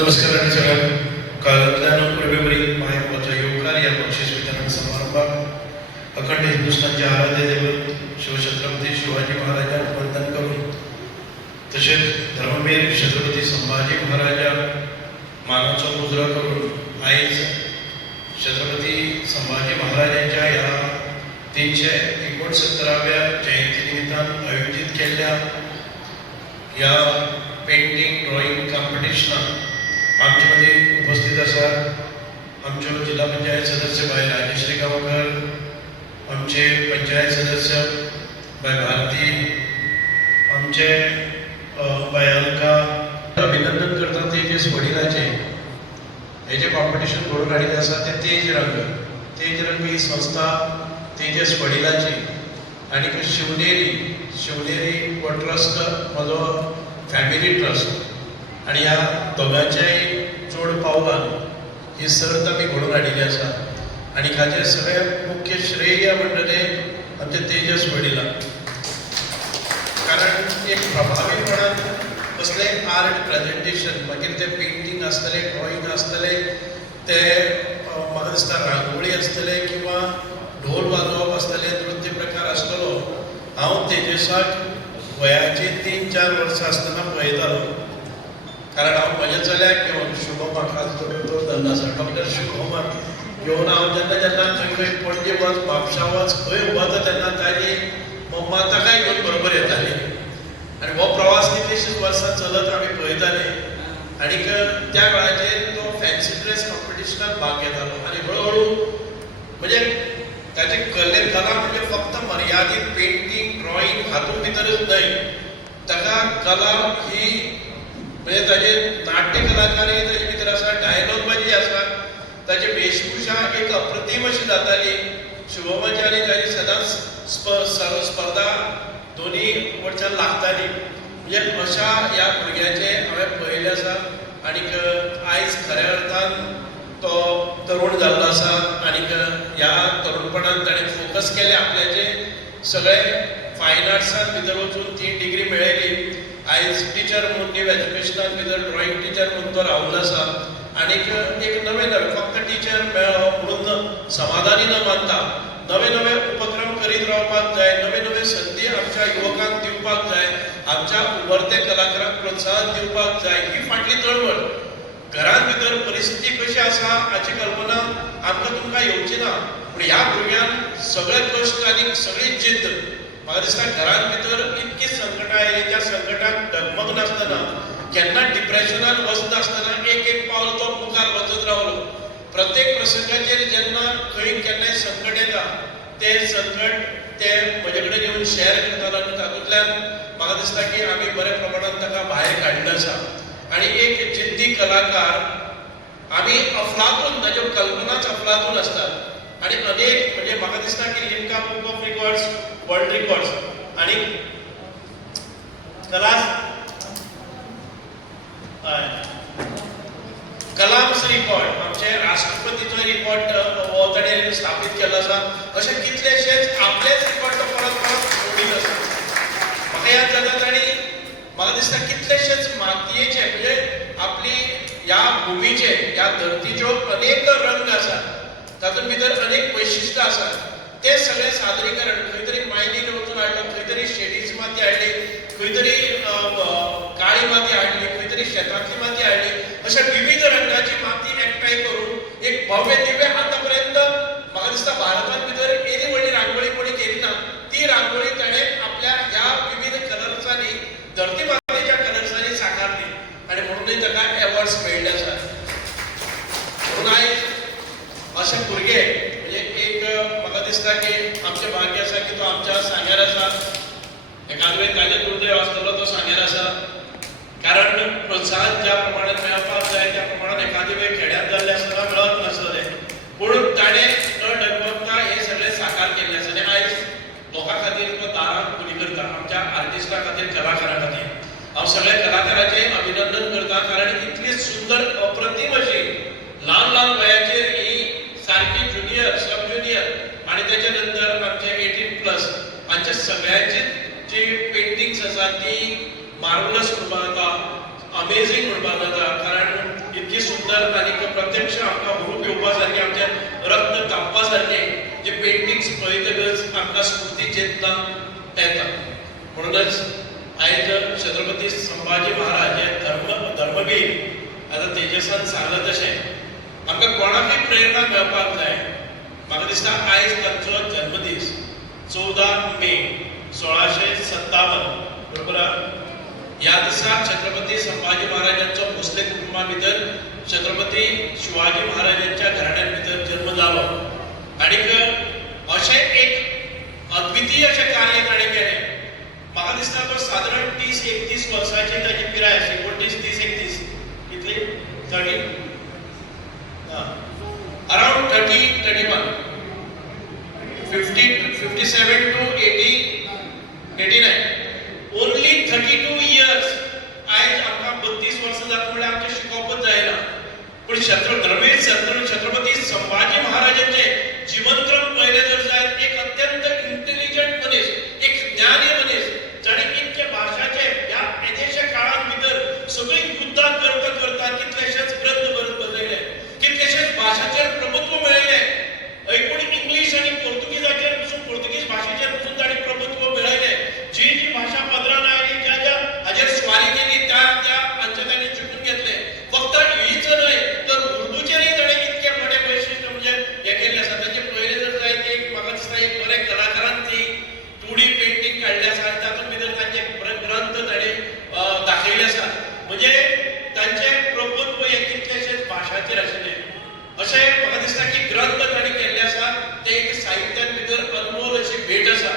नमस्कार आणि सगळ्यांना काळातल्यानं पूर्वेवरील मायाचा योगकार या बक्षीस वितरण समारंभात अखंड हिंदुस्थानचे आराध्य दैवत शिवछत्रपती शिवाजी महाराजांना वंदन करून तसेच धर्मवीर छत्रपती संभाजी महाराजा मानाचा मुजरा करून आज छत्रपती संभाजी महाराजांच्या या 369व्या जयंतीनिमित्तान आयोजित केलेल्या या पेंटिंग ड्रॉइंग कॉम्पिटिशनात आमच्यामध्ये उपस्थित असा आमचे जिल्हा पंचायत सदस्य बाय राजेश्री गावकर, आमचे पंचायत सदस्य बाय भारती, आमचे बाय अलका अभिनंदन करतात तेजस वडिलाचे हे जे कॉम्पिटिशन घडून हाडिल्लें आसा ते तेज रंग ही संस्था तेजस वडिलाची आणि शिवनेरी वो ट्रस्ट म्हजो फॅमिली ट्रस्ट आणि ह्या दोगांच्याय जोड पावलान ही सर्त आमी घडोवन हाडिल्ली आसा आणि हाचे सगळ्यात मुख्य श्रेय म्हणटलें आमचे तेजस वडिलां, कारण एक प्रभावीपणान कसले आर्ट प्रेजेंटेशन मागीर ते पेंटिंग आसतले, ड्रॉइंग आसतले, ते म्हाका दिसता रांगोळी आसतले किंवा ढोल वाजोवप आसतले, नृत्य प्रकार आसतलो। हांव तेजसाक वयाची 3-4 वर्सां आसतना पळयतालो, कारण हांव म्हज्या चल्याक घेवन शुभमाक तो धंदा आसा डॉक्टर शुभमाक घेवन हांव जेन्ना खंय पणजे वच, म्हापशा वच, खंय वता तेन्ना ताजी मम्मा ताकाय घेवन बरोबर येताली आनी हो प्रवास कितलीशींच वर्सां चलत आमी पळयताले। आनीक त्या वेळाचेर तो फॅन्सी ड्रेस कॉम्पिटिशनात भाग घेतालो आनी हळूहळू म्हणजे ताचे कला म्हणजे फक्त मर्यादीत पेंटिंग ड्रॉइंग हातूंत भितरच न्हय, ताका कला ही म्हणजे ताजे नाट्य कलाकारी ताजे भितर आसा, डायलॉग बाजी आसा, ताची वेशभूषा एक अप्रतिम अशी जाताली। शुभमाची आनी ताची सदांच स्पर्धा दोन्ही वटच्यान लागताली, म्हणजे अशा ह्या भुरग्याचे हांवें पळयलें आसा। आनीक आयज खऱ्या अर्थान तो तरुण जाल्लो आसा आनीक ह्या तरुणपणान ताणें फोकस केलें आपल्याचे सगळे फायन आर्ट्सान भितर वचून 3 डिग्री मेळयली। आयज टिचर म्हणून न्यू एज्युकेशनान भितर ड्रॉइंग टिचर म्हणून तो रावल्लो आसा आनीक एक नवे फक्त टिचर म्हणून समाधानी न मानता नवे उपक्रम करीत रावपाक जाय, नवे संदी आमच्या युवकांक दिवपाक जाय, आमच्या उभरते कलाकारांक प्रोत्साहन दिवपाक जाय, ही फाटली चळवळ। घरांत भितर परिस्थिती कशी आसा हाची कल्पना आमकां तुमकां येवची ना, पूण ह्या भुरग्यान सगळे कश्ट आनी सगळी जिद्द, म्हाका दिसता घरांत भितर इतकी संकटां आयली, त्या संकटाक डगमग नासतना केन्ना डिप्रेशनान वचनासतना एक पावल तो मुखार वचत रावलो। प्रत्येक प्रसंगाचेर जेन्ना खंय केन्नाय संकट येता ते संकट ते म्हजे कडेन येवन शेअर करतालो आनी तातूंतल्यान म्हाका दिसता की आमी बऱ्या प्रमाणात ताका भायर काडिल्लो आसा। आनी एक जिद्दी कलाकार आमी अफलातून ताच्यो कल्पनाच अफलातून आसतात आनी अनेक म्हणजे म्हाका दिसता की Limca book of records, world records आनी कलाम्स रिकॉर्ड आमचे राष्ट्रपतीचो रिकॉर्ड हो ताणें स्थापीत केल्लो आसा। अशे कितलेशेच आपलेच रिकॉर्ड तो परत मोडीत आसा। म्हाका याद जाता ताणी म्हाका दिसता कितलेशेच मातयेचे म्हणजे आपली ह्या भुमीचे ह्या धरतीच्यो अनेक रंग आसात, तातूंत भितर अनेक वैशिश्ट्य आसात, ते सगळे सादरीकरण खंय तरी मायनीन वचून हाडलो, खंय तरी शेडीची माती हाडली, खंय तरी काळी माती हाडली, खंय तरी शेतांतली माती हाडली, अशा विविध रंगाची माती एकठांय करून एक भव्य दिव्य आतापर्यंत म्हाका दिसता भारतांत भितर एदी व्हडली रांगोळी कोणी केली ना, ती रांगोळी ताणें आपल्या ह्या विविध कलर्सांनी धरती मातेच्या कलर्सांनी साकारली आनी म्हणूनय ताका अवॉर्ड्स मेळिल्ले आसात। म्हणून आयज अशे भुरगे म्हणजे एक म्हाका दिसता की आमचें भाग्य आसा की तो आमच्या सांग्यार आसा, एकाद्रे ताजे दुर्दैव आसतलो तो सांग्यार आसा, कारण प्रोत्साहन ज्या प्रमाणात मेळपाक जाय त्या प्रमाणात एखादी वेळ खेड्यांत जाल्ले आसतना मेळत नासलें, पूण ताणें न डगमगता हे सगळे साकार केल्ले आसा आनी आयज लोकां खातीर तो दारांत खुली करता, आमच्या आर्टिस्टां खातीर, कलाकारां खातीर। हांव सगळ्या कलाकारांचें अभिनंदन करता, कारण इतली सुंदर अप्रतिम अशी ल्हान वयाचेर ही सारकी ज्युनियर, सब ज्युनियर आणि त्याच्या नंतर आमचे 18+ हांचे सगळ्यांची जी पेंटिंग्स आसा ती मार्वलस म्हणपाक जाता, अमेझिंग म्हणपाक जाता, कारण करता आणि प्रत्यक्ष आमकां हुरूप येवपा सारखे आमचे रक्त तापपा सारखे जे पेंटिंग्स पळयतकच आमकां स्फूर्ती चेतना येता. म्हणूनच आयज छत्रपती संभाजी महाराज हे धर्मवीर आता तेजसान सांगला तशें आमकां कोणाकय प्रेरणा मेळपाक जाय. म्हाका दिसता आयज तांचो जन्मदीस 14 मे 1657 बरोबर. ह्या दिसा छत्रपती संभाजी महाराजांचो भोसले कुटुंबा भितर छत्रपती शिवाजी महाराजांच्या घराण्यां भितर जन्म जालो आनीक अशें एक अद्वितीय अशें कार्य ताणें केलें. म्हाका दिसता तो सादारण 30-31 वर्सांची ताची पिराय आशिल्ली. 29-30-31 कितली 30 अराउंड 30-31 57 to 89 ओनली 32 इयर्स. आयज आमकां 32 वर्सां जाता म्हणल्यार आमचें शिकोवपच जायना. पूण छत्रपती संभाजी महाराजांचे जीवनक्रम पळयलें जर जायत एक अत्यंत इंटेलिजंट मनीस, एक ज्ञानी मनीस जाणे कितके भाशाचे ह्या येदेशे काळां भितर सगळीं युद्धां करता कितलेशेच ग्रंथ बरयले, कितलेशेच भाशाचेर प्रभुत्व मेळयलें. एकूण इंग्लीश आनी पोर्तुगीजाचेर पसून पोर्तुगीज भाशेचेर पसून ताणें प्रभुत्व मेळयलें. जी भाशा पदरान आयली ज्या हाजेर स्वारी केली त्या हांचे ताणें जिखून घेतले. फक्त हीच न्हय तर उर्दूचेरय ताणें इतके बरें वैशिश्ट म्हणजे हे केल्लें आसा. ताचे पयलें जर जायत एक म्हाका दिसता एक बरें कलाकारान ती 2D पेंटिंग काडली आसा आनी तातूंत भितर तांचे ग्रंथ ताणें दाखयले आसा. म्हणजे तांचें प्रभुत्व हे कितलेशेच भाशाचेर आशिल्लें. अशें म्हाका दिसता की ग्रंथ ताणें केल्ले आसा ते एक साहित्यान भितर अनमोल अशी भेट आसा.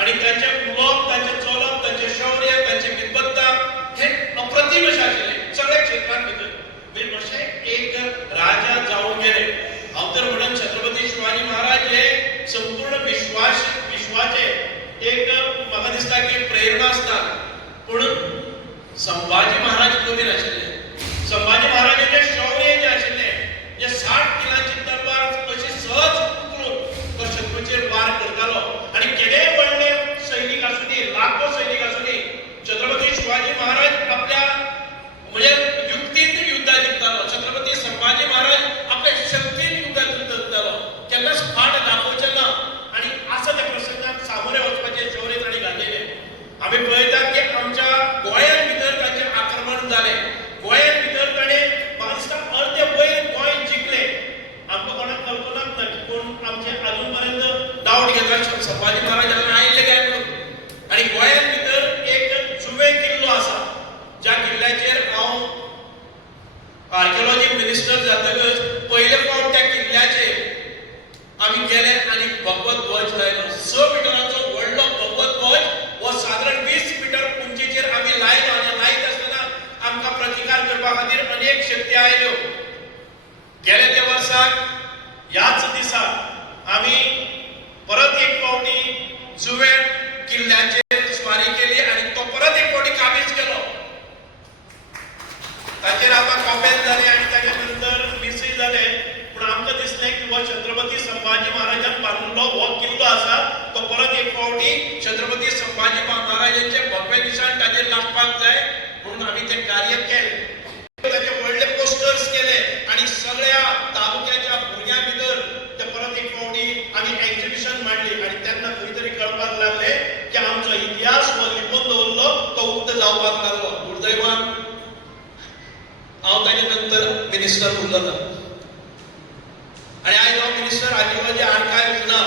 आणि तांचें उलोवप, तांचें चलप, तांचें शौर्य, तांचें विद्वत्ता हे अप्रतिम अशें आशिल्लें सगळ्या क्षेत्रांत भितर. म्हणजे अशें एक राजा जावन गेले. हांव तर म्हणन छत्रपती शिवाजी महाराज हे संपूर्ण विश्वाचे एक म्हाका दिसता की प्रेरणा आसता. पूण संभाजी महाराज कमी नाशिल्ले. संभाजी महाराजांचें शौर्य जें आशिल्लें जे 60 किलांची तलवार अशी सहज उखलून तो शत्रूचेर वार करतालो आनी केदे व्हडले सैनीक आसूं दी, लाखो सैनीक आसूं दी, छत्रपती शिवाजी महाराज आपल्या म्हणजे युक्तीन युद्धां जिखतालो. छत्रपती संभाजी महाराज आपल्या शक्तीन युद्धां जिखतालो. केन्नाच फाट दाखोवचें ना आनी आसा त्या प्रसंगात सामोरे वचपाचें शौर्य ताणें घातलेलें. आमी पळयतात की आमच्या गोंयां भितर तांचें आक्रमण जालें. गोंयां भितर ताणें म्हाका दिसता अर्दे वयर गोंय जिखलें. आमकां कोणाक कल्पनाच ना की कोण आमचे अजून पर्यंत डावट घेता संभाजी महाराज हांगा आयिल्ले काय म्हणून. आनी गोंयां भितर एक जुवे किल्लो आसा ज्या किल्ल्याचेर हांव आर्किओलॉजी मिनिस्टर जातकच पयले फावट त्या किल्ल्याचेर आमी गेले आनी भगवत ध्वज लायलो. 6 मिटराचो व्हडलो भगवत ध्वज हो सादारण 20 मिटर उंचीचेर आमी लायलो आनी लायत आसतना आमकां प्रतिकार करपा खातीर अनेक शक्ती आयल्यो. गेले त्या वर्साक ह्याच दिसा आमी परत एक फावटी जुवे किल्ल्याचेर स्वारी केली आनी तो परत एक फावटी काबीज केलो. ताचेर आतां कॉपेल जाले आनी ताचे नंतर मिसय जाले. पूण आमकां दिसलें की हो छत्रपती संभाजी महाराजान बांदलो हो किल्लो आसा तो परत एक फावटी छत्रपती संभाजी महाराजांचे भव्य निशाण ताचेर लावपाक जाय म्हणून आमी तें कार्य केलें. ताचे व्हडले पोस्टर्स केले आनी सगळ्या तालुक्याच्या भुरग्यां भितर ते परत एक फावटी आमी एक्झिबिशन मांडली आनी तेन्ना खंय तरी कळपाक लागलें की आमचो इतिहास हो लिपोवन दवरलो तो उक्त जावपाक लागलो. दुर्दैवान हांव ताचे नंतर मिनिस्टर उरलो ना आनी आयज हांव मिनिस्टर आर्किओलॉजी आर्कायव्ज ना.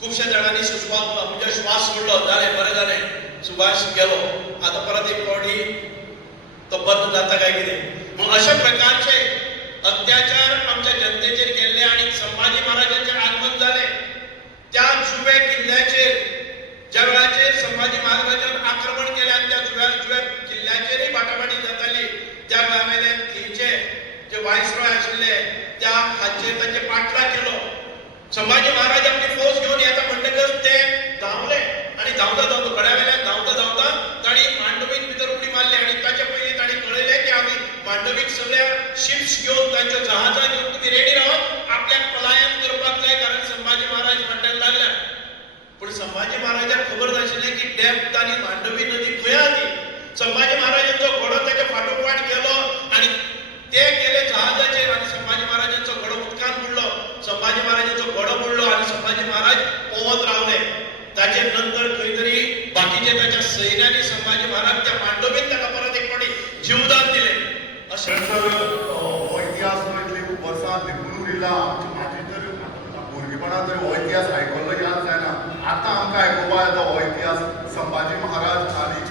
खुबश्या जाणांनी म्हणजे श्वास सोडलो. जालें बरें जालें सुभाष गेलो आतां परत एक फावटी तो बंद जाता काय कितें. मग अशा प्रकारचे अत्याचार आमच्या जनतेचेर केल्ले आनी संभाजी महाराजांचें आगमन जालें. त्या जुवे किल्ल्याचेर ज्या वेळाचेर संभाजी महाराजान आक्रमण केलें आनी त्या जुव्या किल्ल्याचेरय बाटाबाटी जाताली त्या वेळावेले थंयचे जे वायसरॉय आशिल्ले त्या हाचेर तांचे पाठलाग केलो. संभाजी महाराज आपली फौज घेवन येता म्हणटकच ते धांवले आनी धांवता गड्या वेल्यान धांवता तांणी मांडवीन भितर उडी मारली आनी ताचे पयलीं तांणी कळयलें की आमी मांडवीक सगळ्या शिप्स घेवन तांच्यो जहाजां घेवन तुमी रेडी रावात, आपल्याक पलायन करपाक जाय कारण संभाजी महाराज म्हणटाक लागल्या. पूण संभाजी महाराजाक खबर नाशिल्लें की डेप्थ आनी मांडवी नदी खंय आहा ती. संभाजी महाराजांचो घोडो ताच्या फाटोफाट गेलो आनी ते गेले ताचे नंतर खंय तरी बाकीचे ताच्या सैन्याने संभाजी महाराज त्या मांडोबेन ताका परत एक फावटी जीवदान दिलें अशें हो इतिहास इतली वर्सां निपूण उरिल्ला म्हाजी तर भुरगेपणांत तर हो इतिहास आयकल्लो याद जायना आतां आमकां आयकुपा येता हो इतिहास संभाजी महाराज आनी